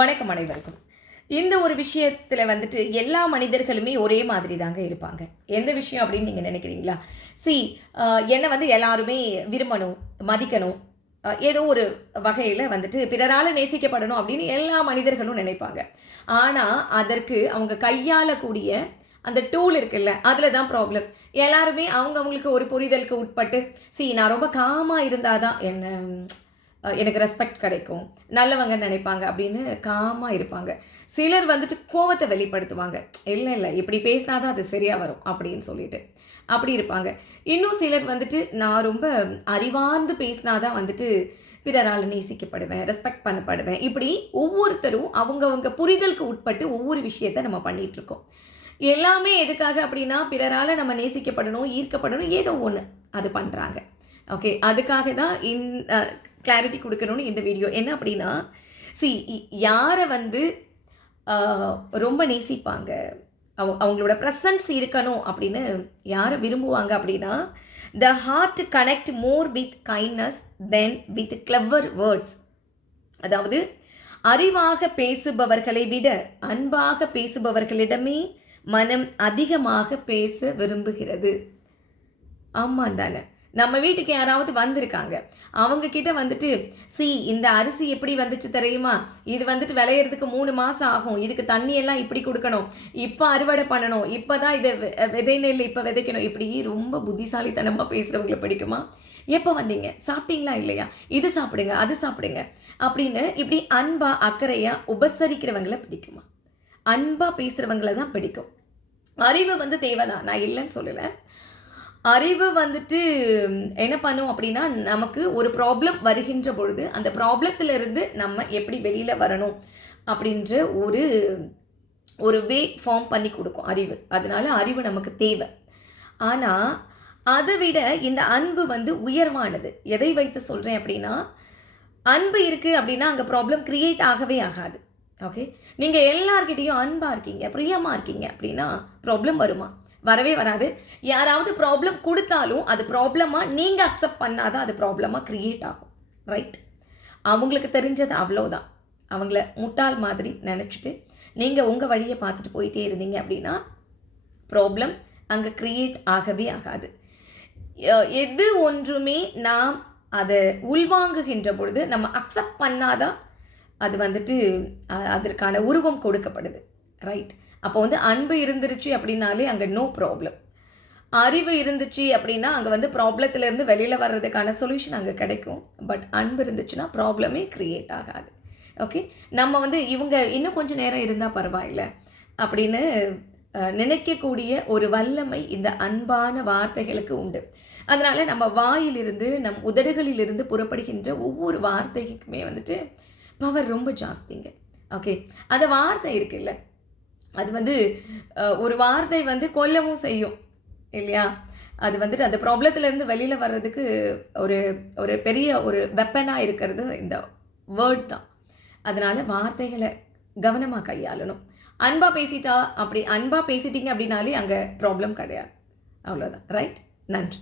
வணக்கம் அனைவருக்கும். இந்த ஒரு விஷயத்தில் வந்துட்டு எல்லா மனிதர்களுமே ஒரே மாதிரி தாங்க இருப்பாங்க. எந்த விஷயம் அப்படின்னு நீங்கள் நினைக்கிறீங்களா? சி என்னை வந்து எல்லாருமே விரும்பணும், மதிக்கணும், ஏதோ ஒரு வகையில் வந்துட்டு பிறரால் நேசிக்கப்படணும் அப்படின்னு எல்லா மனிதர்களும் நினைப்பாங்க. ஆனால் அதற்கு அவங்க கையாளக்கூடிய அந்த டூல் இருக்குல்ல, அதில் தான் ப்ராப்ளம். எல்லாருமே அவங்களுக்கு ஒரு புரிதலுக்கு உட்பட்டு, நான் ரொம்ப காமாக இருந்தால் தான் எனக்கு ரெஸ்பெக்ட் கிடைக்கும், நல்லவங்க நினைப்பாங்க அப்படின்னு காமாக இருப்பாங்க. சிலர் வந்துட்டு கோவத்தை வெளிப்படுத்துவாங்க. இல்லை இப்படி பேசினா தான் அது சரியாக வரும் அப்படின்னு சொல்லிட்டு அப்படி இருப்பாங்க. இன்னும் சிலர் வந்துட்டு நான் ரொம்ப அறிவார்ந்து பேசினா தான் வந்துட்டு பிறரால் நேசிக்கப்படுவேன், ரெஸ்பெக்ட் பண்ணப்படுவேன். இப்படி ஒவ்வொருத்தரும் அவங்கவங்க புரிதலுக்கு உட்பட்டு ஒவ்வொரு விஷயத்தை நம்ம பண்ணிகிட்ருக்கோம். எல்லாமே எதுக்காக அப்படின்னா பிறரால் நம்ம நேசிக்கப்படணும், ஈர்க்கப்படணும், ஏதோ ஒன்று அது பண்ணுறாங்க. ஓகே, அதுக்காக தான் கிளாரிட்டி கொடுக்கணும்னு இந்த வீடியோ. என்ன அப்படின்னா, யாரை வந்து ரொம்ப நேசிப்பாங்க, அவங்களோட ப்ரெசன்ஸ் இருக்கணும் அப்படின்னு யாரை விரும்புவாங்க அப்படின்னா, the heart connect more with kindness than with clever words. அதாவது அறிவாக பேசுபவர்களை விட அன்பாக பேசுபவர்களிடமே மனம் அதிகமாக பேச விரும்புகிறது. ஆமாம் தானே? நம்ம வீட்டுக்கு யாராவது வந்திருக்காங்க, அவங்கக்கிட்ட வந்துட்டு இந்த அரிசி எப்படி வந்துச்சு தெரியுமா, இது வந்துட்டு விளையிறதுக்கு 3 மாதம் ஆகும், இதுக்கு தண்ணியெல்லாம் இப்படி கொடுக்கணும், இப்போ அறுவடை பண்ணணும், இப்போ தான் இதை விதை நெல் இப்போ விதைக்கணும், இப்படி ரொம்ப புத்திசாலித்தனமாக பேசுகிறவங்களை பிடிக்குமா? எப்போ வந்தீங்க, சாப்பிட்டீங்களா இல்லையா, இது சாப்பிடுங்க அது சாப்பிடுங்க அப்படின்னு இப்படி அன்பாக அக்கறையாக உபசரிக்கிறவங்களை பிடிக்குமா? அன்பாக பேசுகிறவங்களை தான் பிடிக்கும். அறிவு வந்து தேவைதான், நான் இல்லைன்னு சொல்லலை. அறிவு வந்துட்டு என்ன பண்ணும் அப்படின்னா, நமக்கு ஒரு ப்ராப்ளம் வருகின்ற பொழுது அந்த ப்ராப்ளத்திலிருந்து நம்ம எப்படி வெளியில் வரணும் அப்படின்ற ஒரு வே ஃபார்ம் பண்ணி கொடுக்கும் அறிவு. அதனால அறிவு நமக்கு தேவை. ஆனால் அதை விட இந்த அன்பு வந்து உயர்வானது. எதை வைத்து சொல்கிறேன் அப்படின்னா, அன்பு இருக்குது அப்படின்னா அங்கே ப்ராப்ளம் க்ரியேட் ஆகவே ஆகாது. ஓகே, நீங்கள் எல்லார்கிட்டையும் அன்பாக இருக்கீங்க, பிரியமாக இருக்கீங்க அப்படின்னா ப்ராப்ளம் வருமா? வரவே வராது. யாராவது ப்ராப்ளம் கொடுத்தாலும் அது ப்ராப்ளமாக நீங்கள் அக்செப்ட் பண்ணாதான் அது ப்ராப்ளமாக க்ரியேட் ஆகும். ரைட்? அவங்களுக்கு தெரிஞ்சது அவ்வளோதான். அவங்கள முட்டாள் மாதிரி நினச்சிட்டு நீங்கள் உங்கள் வழியை பார்த்துட்டு போயிட்டே இருந்தீங்க அப்படின்னா ப்ராப்ளம் அங்கே க்ரியேட் ஆகவே ஆகாது. எது ஒன்றுமே நாம் அதை உள்வாங்குகின்ற பொழுது நம்ம அக்செப்ட் பண்ணாதான் அது வந்துட்டு அதற்கான உருவம் கொடுக்கப்படுது. ரைட்? அப்போ வந்து அன்பு இருந்துருச்சு அப்படின்னாலே அங்கே நோ ப்ராப்ளம். அறிவு இருந்துச்சு அப்படின்னா அங்கே வந்து ப்ராப்ளத்திலேருந்து வெளியில் வர்றதுக்கான சொல்யூஷன் அங்கே கிடைக்கும். பட் அன்பு இருந்துச்சுன்னா ப்ராப்ளமே க்ரியேட் ஆகாது. ஓகே, நம்ம வந்து இவங்க இன்னும் கொஞ்சம் நேரம் இருந்தால் பரவாயில்லை அப்படின்னு நினைக்கக்கூடிய ஒரு வல்லமை இந்த அன்பான வார்த்தைகளுக்கு உண்டு. அதனால் நம்ம வாயிலிருந்து நம் உதடுகளிலிருந்து புறப்படுகின்ற ஒவ்வொரு வார்த்தைக்குமே வந்துட்டு பவர் ரொம்ப ஜாஸ்திங்க. ஓகே, அந்த வார்த்தை இருக்குல்ல, அது வந்து ஒரு வார்த்தை வந்து கொல்லவும் செய்யும் இல்லையா? அது வந்துட்டு அந்த ப்ராப்ளத்திலேருந்து வெளியில் வர்றதுக்கு ஒரு பெரிய ஒரு வெப்பனாக இருக்கிறது இந்த வேர்ட் தான். அதனால் வார்த்தைகளை கவனமாக கையாளணும். அன்பாக பேசிட்டீங்க அப்படின்னாலே அங்கே ப்ராப்ளம் கிடையாது. அவ்வளோதான். ரைட்? நன்றி.